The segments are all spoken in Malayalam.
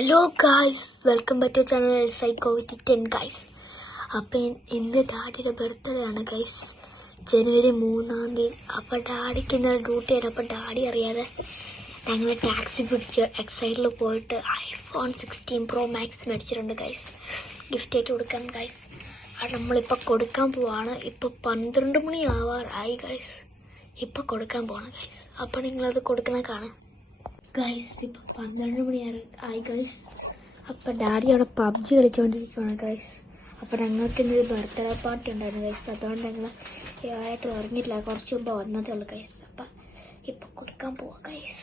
Hello guys, welcome back to channel Psycho10 guys. അപ്പം ഇന്ന് ഡാഡിയുടെ ബർത്ത്ഡേ ആണ് ഗൈസ്, ജനുവരി 3 അപ്പം ഡാഡിക്ക് ഇന്നലെ ഡ്യൂട്ടി ആണ്. അപ്പം ഡാഡി അറിയാതെ ഞങ്ങൾ ടാക്സി പിടിച്ച് എക്സൈഡിൽ പോയിട്ട് iPhone 16 Pro Max മേടിച്ചിട്ടുണ്ട് ഗൈസ്, ഗിഫ്റ്റായിട്ട് കൊടുക്കാം ഗൈസ്. അത് നമ്മളിപ്പോൾ കൊടുക്കാൻ പോവാണ്. ഇപ്പോൾ 12 മണി ആവാറായി ഗൈസ്, ഇപ്പോൾ കൊടുക്കാൻ പോവാണ് ഗൈസ്. അപ്പം നിങ്ങളത് കൊടുക്കണ കാണാം ഗൈസ്. ഇപ്പം 12 മണി ആയി ഗൈസ്. അപ്പം ഡാഡി അവിടെ PUBG കളിച്ചുകൊണ്ടിരിക്കുകയാണ് ഗൈസ്. അപ്പം ഞങ്ങൾക്ക് ഇന്നൊരു ബർത്ത്ഡേ പാർട്ടി ഉണ്ടായിരുന്നു ഗൈസ്, അതുകൊണ്ട് ഞങ്ങൾ ആയിട്ട് ഇറങ്ങിയിട്ടില്ല, കുറച്ച് മുമ്പ് വന്നതേ ഉള്ളൂ ഗൈസ്. അപ്പം ഇപ്പം കൊടുക്കാൻ പോവാം ഗൈസ്.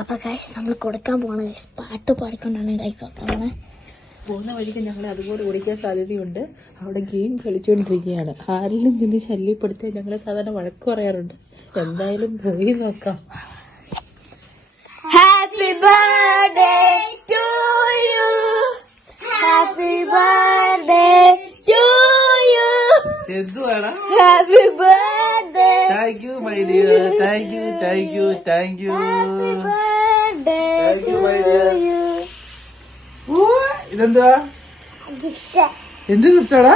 അപ്പം ഗൈസ് നമ്മൾ കൊടുക്കാൻ പോവാണ് ഗൈസ്, പാട്ട് പാടിക്കൊണ്ടാണ് ഗൈസ് കൊടുക്കാൻ പോകുന്ന വഴിക്ക് ഞങ്ങൾ അതുപോലെ ഓടിക്കാൻ സാധ്യതയുണ്ട്. അവിടെ ഗെയിം കളിച്ചുകൊണ്ടിരിക്കുകയാണ്. ആരിലും നിന്ന് ശല്യപ്പെടുത്താൻ ഞങ്ങൾ സാധാരണ വഴക്ക് പറയാറുണ്ട്. എന്തായാലും പോയി നോക്കാം. Happy birthday to you, happy birthday to you, happy birthday, thank you my dear, thank you, thank you, thank you, happy birthday thank you my to dear. you. ഇതെന്താ, എന്ത് ഗിഫ്റ്റാടാ?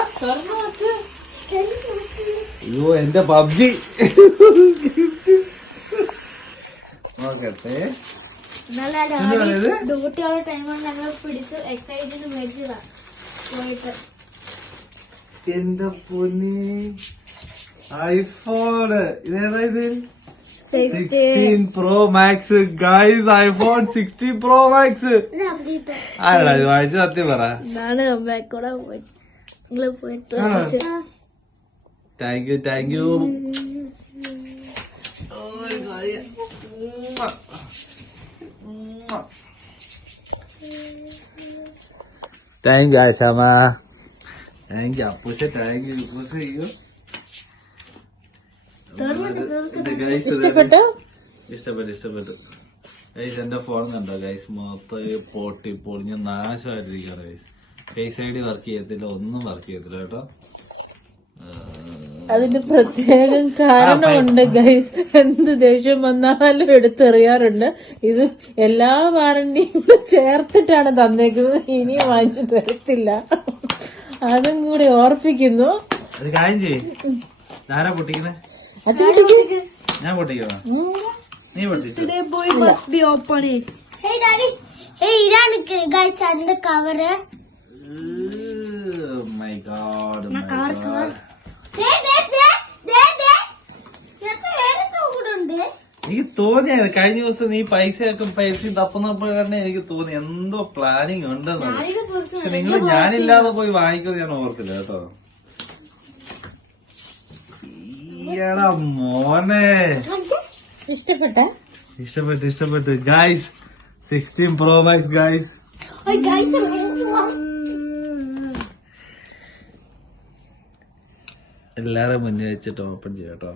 അയ്യോ എന്റെ PUBG നോക്കട്ടെ. ഡ്യൂട്ടിയുള്ള ടൈമാണ് ഞങ്ങൾ പിടിച്ച് എക്സൈറ്റിന് മേടിച്ചതാ പോയിട്ട്. എന്റെ പൊന്നി ഐഫോണ് ഇതേതാ ഇത്? 16 Pro Max guys, iPhone 16 Pro Max. ആരാടാ ഇത് വായിച്ച് സത്യം പറ. ഇതാണ് ബാക്കോടെ പോയിട്ട് നിങ്ങള് പോയിട്ട്. Thank you, thank you. Thank you ആശാമ, താങ്ക് യു അപ്പൂസ, താങ്ക് യു അപ്പൂസ. അയ്യോ ഇഷ്ടപ്പെട്ടു ഗൈസ്. എന്റെ ഫോൺ കണ്ടോ ഗൈസ്, മൊത്തം പൊളിഞ്ഞ നാശമായിട്ടിരിക്കുകയാണ് ഗൈസ്. ഫേസ് ID വർക്ക് ചെയ്യത്തില്ല, ഒന്നും വർക്ക് ചെയ്യത്തില്ല കേട്ടോ. അതിന് പ്രത്യേകം കാരണമുണ്ട് ഗൈസ്. എന്ത് ദേഷ്യം വന്നാലും എടുത്തെറിയാറുണ്ട്. ഇത് എല്ലാ വാറണ്ടിയും ചേർത്തിട്ടാണ് തന്നേക്കുന്നത്, ഇനിയും വാങ്ങിച്ചു തരത്തില്ല. അതും കൂടി ഓർപ്പിക്കുന്നു. അത് കാര്യം ചെയ്യും. ആരാ പൊട്ടിക്കണേ? ഞാൻ പൊട്ടിക്കണോ? നീ പൊട്ടിച്ചോ? അതിന്റെ cover my God, my God. എനിക്ക് തോന്നിയത് കഴിഞ്ഞ ദിവസം നീ പൈസയും തപ്പുന്നപ്പോ തന്നെ എനിക്ക് തോന്നി എന്തോ പ്ലാനിങ് ഉണ്ടെന്നത്. പക്ഷെ നിങ്ങൾ ഞാനില്ലാതെ പോയി വാങ്ങിക്കുന്നത് ഞാൻ ഓർത്തില്ല കേട്ടോ. ഈയടാ മോനെ, ഇഷ്ടപ്പെട്ടു ഗൈസ്. 16 Pro Max guys. എല്ലാരും മുന്നേ വെച്ചിട്ട് ഓപ്പൺ ചെയ്യാട്ടോ.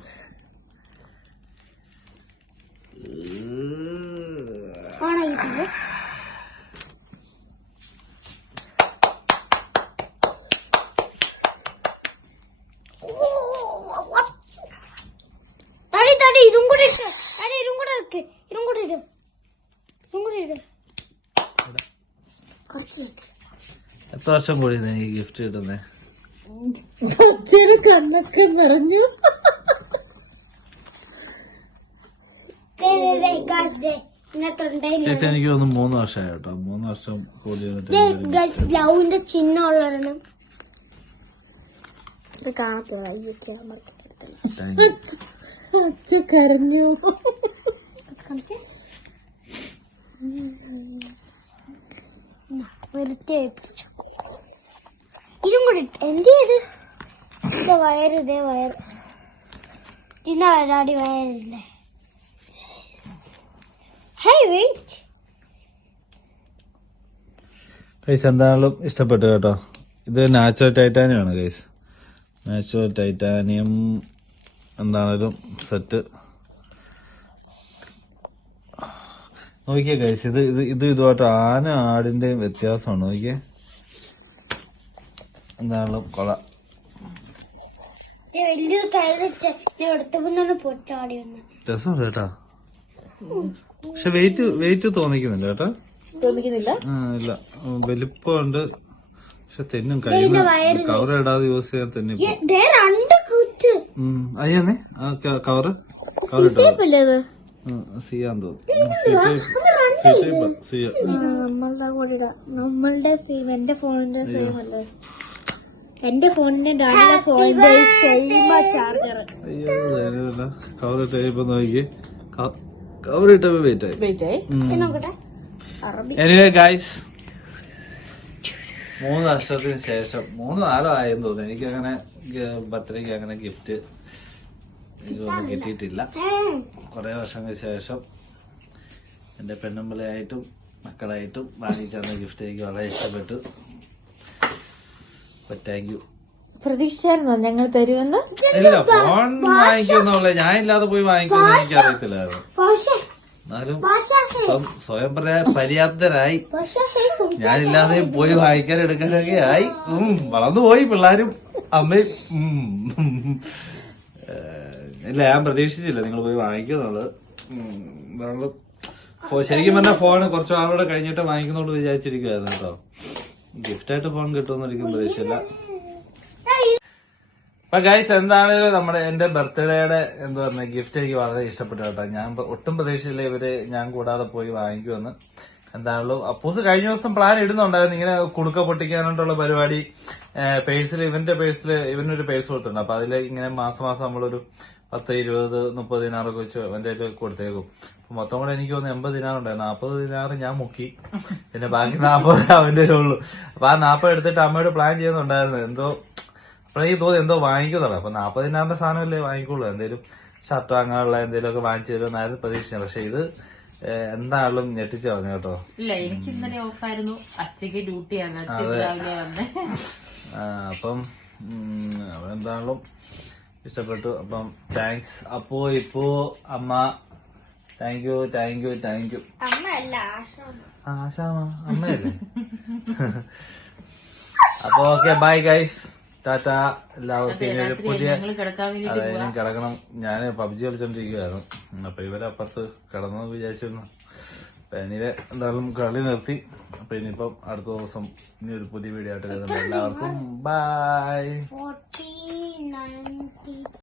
എത്ര വർഷം കൂടി എനിക്ക് ഗിഫ്റ്റ് കിട്ടുന്നേ? അച്ഛയുടെ കണ്ണൊക്കെ നിറഞ്ഞു. എനിക്ക് തോന്നുന്നു 3 വർഷമായി കേട്ടോ. 3 വർഷം കൂടി ലവിന്റെ ചിഹ്നമുള്ളവരാണ്. അച്ഛ കരഞ്ഞു. വൃത്തിയായിപ്പിച്ചു. ഇതും കൂടി എന്റെ ഇത് വയറ്, ഇതേ വയറ് ഇതിനാടി വയറില്ലേ. ഗൈസ് എന്തായാലും ഇഷ്ടപ്പെട്ടു കേട്ടോ. ഇത് നാച്ചുറൽ ടൈറ്റാനിയം ആണ് ഗൈസ്, നാച്ചുറൽ ടൈറ്റാനിയം. എന്താണേലും സെറ്റ് നോക്കിയേ ഗൈസ്. ഇതുമായിട്ട് ആടിന്റെയും വ്യത്യാസമാണ്. നോക്കിയേ, എന്താണേലും കൊള്ളാം. വലിയൊരു കയ്യിലെടുത്തപ്പോഴാണ് പൊച്ചാടി വന്നത്. രസമുണ്ട് കേട്ടോ, പക്ഷെ വെയിറ്റ് തോന്നിക്കുന്നില്ല കേട്ടോ. തോന്നിക്കുന്നില്ല? ഇല്ല, വലിപ്പമുണ്ട്. പക്ഷെ തെന്നും കഴിയുന്ന കവർ ഇടാതെ യൂസ് ചെയ്യാൻ തന്നെ അയ്യന്നേ കവറ് ഇട്ടോ ചെയ്യാൻ നമ്മളുടെ സെയിം എന്റെ ഫോണിന്റെ സെയിം അല്ലേ? എന്റെ ഫോണിന്റെ ഫോണിന്റെ ചാർജർ. അയ്യോ കവർ ഇട്ട് കഴിയുമ്പോ നോക്കി കവർ ഇട്ടപ്പോ വെയിറ്റ് ആയി. എനിവേ ഗൈസ്, 3 വർഷത്തിന് ശേഷം 3-4 ആയെന്ന് തോന്നുന്നു എനിക്ക് അങ്ങനെ ബർത്ത്ഡേക്ക് അങ്ങനെ ഗിഫ്റ്റ് എനിക്കൊന്നും കിട്ടിയിട്ടില്ല. കുറെ വർഷങ്ങൾക്ക് ശേഷം എന്റെ പെണ്ണുമ്പിളയായിട്ടും മക്കളായിട്ടും വാങ്ങിച്ചെന്ന ഗിഫ്റ്റ് എനിക്ക് വളരെ ഇഷ്ടപ്പെട്ടു. Thank you. പ്രതീക്ഷിച്ചായിരുന്നോ ഞങ്ങൾ തരുമെന്ന്? ഇല്ല, ഫോൺ വാങ്ങിക്കുന്നുള്ള ഞാൻ ഇല്ലാതെ പോയി വാങ്ങിക്കുമെന്ന് എനിക്ക് അറിയത്തില്ലായിരുന്നു. എന്നാലും ഇപ്പം സ്വയം പര്യാപ്തരായി. ഞാനില്ലാതെ പോയി വാങ്ങിക്കാൻ എടുക്കാനൊക്കെ ആയി. വളർന്നു പോയി പിള്ളേരും അമ്മയും. ഇല്ല, ഞാൻ പ്രതീക്ഷിച്ചില്ല നിങ്ങൾ പോയി വാങ്ങിക്കുന്നുള്ളത്. ശരിക്കും പറഞ്ഞ ഫോൺ കുറച്ച് ആളോടെ കഴിഞ്ഞിട്ട് വാങ്ങിക്കുന്നോണ്ട് വിചാരിച്ചിരിക്കുവായിരുന്നു കേട്ടോ. ഗിഫ്റ്റായിട്ട് ഫോൺ കിട്ടുമെന്ന് ഒരിക്കലും പ്രതീക്ഷിച്ചില്ല. അപ്പൊ ഗൈസ്, എന്താണെങ്കിലും എന്റെ ബർത്ത്ഡേയുടെ എന്താ പറഞ്ഞ ഗിഫ്റ്റ് എനിക്ക് വളരെ ഇഷ്ടപ്പെട്ടു കേട്ടോ. ഞാൻ ഒട്ടും പ്രതീക്ഷിച്ചില്ല ഇവര് ഞാൻ കൂടാതെ പോയി വാങ്ങിക്കുമെന്ന്. എന്താണല്ലോ അപ്പൂസ് കഴിഞ്ഞ ദിവസം പ്ലാൻ ഇടുന്നുണ്ടായിരുന്നു ഇങ്ങനെ കുടുക്ക പൊട്ടിക്കാനായിട്ടുള്ള പരിപാടി. ഇവനൊരു പേഴ്സ് കൊടുത്തിട്ടുണ്ട്. അപ്പൊ അതിൽ ഇങ്ങനെ മാസം നമ്മളൊരു 10, 20, 30 ദിനാറൊക്കെ വെച്ച് അവന്റെ കൊടുത്തേക്കും. മൊത്തം കൂടെ എനിക്ക് തോന്നുന്നു 80 ദിനാറുണ്ടായിരുന്നു. 40 ദിനാറ് ഞാൻ മുക്കി, പിന്നെ ബാക്കി 40 അവന്റെ ഉള്ളൂ. അപ്പൊ ആ 40 എടുത്തിട്ട് അമ്മയോട് പ്ലാൻ ചെയ്യുന്നുണ്ടായിരുന്നു എന്തോ അപ്പോഴേക്ക് തോന്നി എന്തോ വാങ്ങിക്കുന്നുള്ളു. അപ്പൊ 40 ദിനാറിന്റെ സാധനമല്ലേ വാങ്ങിക്കുള്ളൂ. എന്തേലും ഷർട്ട് അങ്ങനെയുള്ള എന്തെങ്കിലും ഒക്കെ വാങ്ങിച്ചു തരുമെന്നായിരുന്നു പ്രതീക്ഷിച്ചത്. പക്ഷെ ഇത് എന്താണെങ്കിലും ഞെട്ടിച്ചു പറഞ്ഞു കേട്ടോ. ഇല്ല, എനിക്ക് ഇന്നലെ ഓഫായിരുന്നു. അച്ഛക്ക് ഡ്യൂട്ടിയാണ്. അപ്പം എന്താണെങ്കിലും ഇഷ്ടപ്പെട്ടു. അപ്പം താങ്ക്സ് അപ്പോ ഇപ്പോ അമ്മ. Thank you. ആശാമ അമ്മയല്ലേ? അപ്പൊ ഓക്കെ, ബൈ ഗൈസ്, ടാറ്റ എല്ലാവർക്കും. ഇനി പുതിയ കിടക്കണം. ഞാൻ PUBG കളിച്ചോണ്ടിരിക്കുവായിരുന്നു. അപ്പൊ ഇവരപ്പുറത്ത് കിടന്നു വിചാരിച്ചിരുന്നു. അപ്പൊ എനിവേ എന്തായാലും കളി നിർത്തി. അപ്പൊ ഇനിയിപ്പം അടുത്ത ദിവസം ഇനി ഒരു പുതിയ വീഡിയോ ആയിട്ട് എല്ലാവർക്കും ബൈ.